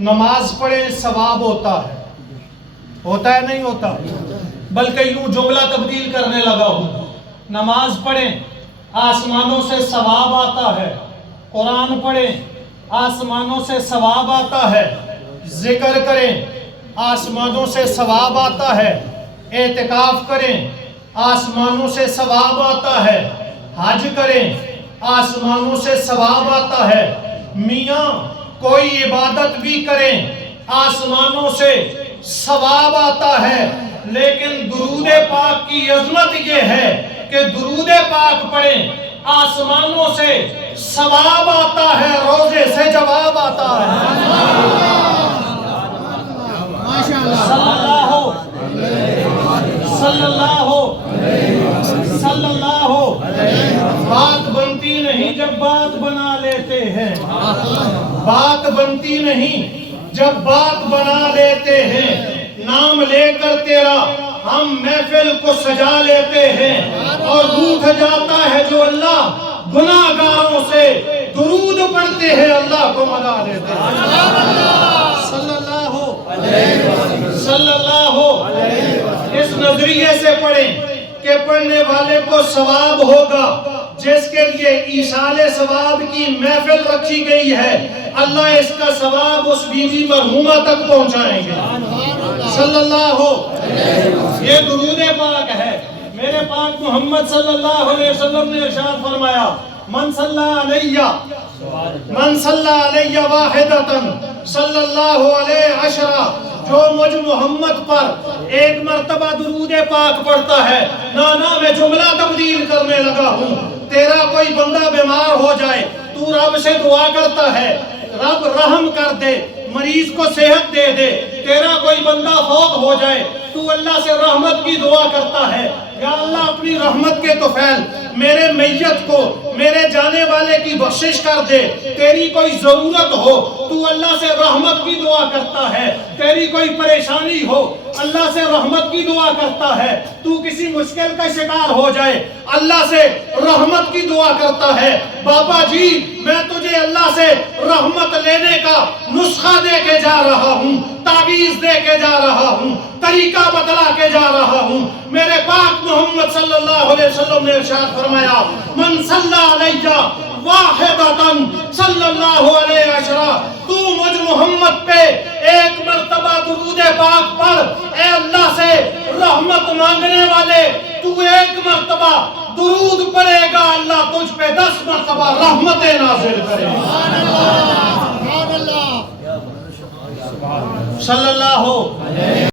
نماز پڑھیں ثواب ہوتا ہے نہیں ہوتا؟ بلکہ یوں جملہ تبدیل کرنے لگا ہوں، نماز پڑھیں آسمانوں سے ثواب آتا ہے، قرآن پڑھیں آسمانوں سے ثواب آتا ہے، ذکر کریں آسمانوں سے ثواب آتا ہے، اعتکاف کریں آسمانوں سے ثواب آتا ہے، حج کریں آسمانوں سے ثواب آتا ہے، میاں کوئی عبادت بھی کریں آسمانوں سے ثواب آتا ہے، لیکن درود پاک کی عظمت یہ ہے کہ درود پاک پڑھیں آسمانوں سے ثواب آتا ہے، روزے سے جواب آتا ہے۔ صلی اللہ بات بنتی نہیں جب بات بنا لیتے ہیں، بات بنتی نہیں جب بات بنا لیتے ہیں، نام لے کر تیرا ہم محفل کو سجا لیتے ہیں، اور روٹھ جاتا ہے جو اللہ گناہگاروں سے درود پڑھتے ہیں اللہ کو منا لیتے ہیں۔ صلی اللہ اس نظریے سے پڑھیں کہ پڑھنے والے کو ثواب ہوگا، جس کے لیے ایصال ثواب کی محفل رکھی گئی ہے اللہ اس کا ثواب اس بیوی مرحومہ تک پہنچائیں گے۔ صلی اللہ یہ درود پاک ہے۔ میرے پاک محمد صلی اللہ علیہ وسلم نے ارشاد فرمایا، من صلی علیہ واحدتن صلی اللہ علیہ عشرہ، جو مجھ محمد پر ایک مرتبہ درود پاک پڑھتا ہے، نانا میں جملہ تبدیل کرنے لگا ہوں، تیرا کوئی بندہ بیمار ہو جائے تو رب سے دعا کرتا ہے رب رحم کر دے، مریض کو صحت دے دے، تیرا کوئی بندہ فوت ہو جائے تو اللہ سے رحمت کی دعا کرتا ہے، یا اللہ اپنی رحمت کے طفیل میرے میت کو میرے جانے والے کی بخشش کر دے، تیری کوئی ضرورت ہو تو اللہ سے رحمت کی دعا کرتا ہے، تیری کوئی پریشانی ہو اللہ سے رحمت کی دعا کرتا ہے، تو کسی مشکل کا شکار ہو جائے اللہ سے رحمت کی دعا کرتا ہے۔ بابا جی میں تجھے اللہ سے رحمت لینے کا نسخہ دے کے جا رہا ہوں، تعویذ دے کے جا رہا ہوں، طریقہ بتلا کے جا رہا ہوں۔ میرے پاک محمد صلی اللہ علیہ وسلم نے ارشاد فرمایا، من صلی علیہ واحدتن صلی اللہ علیہ عشرہ، تو مجھ محمد پہ ایک مرتبہ درود پاک پڑھ، اے اللہ سے رحمت مانگنے والے تو ایک مرتبہ درود پڑھے گا اللہ تجھ پہ 10 مرتبہ رحمتیں نازل کرے گا۔ صلی اللہ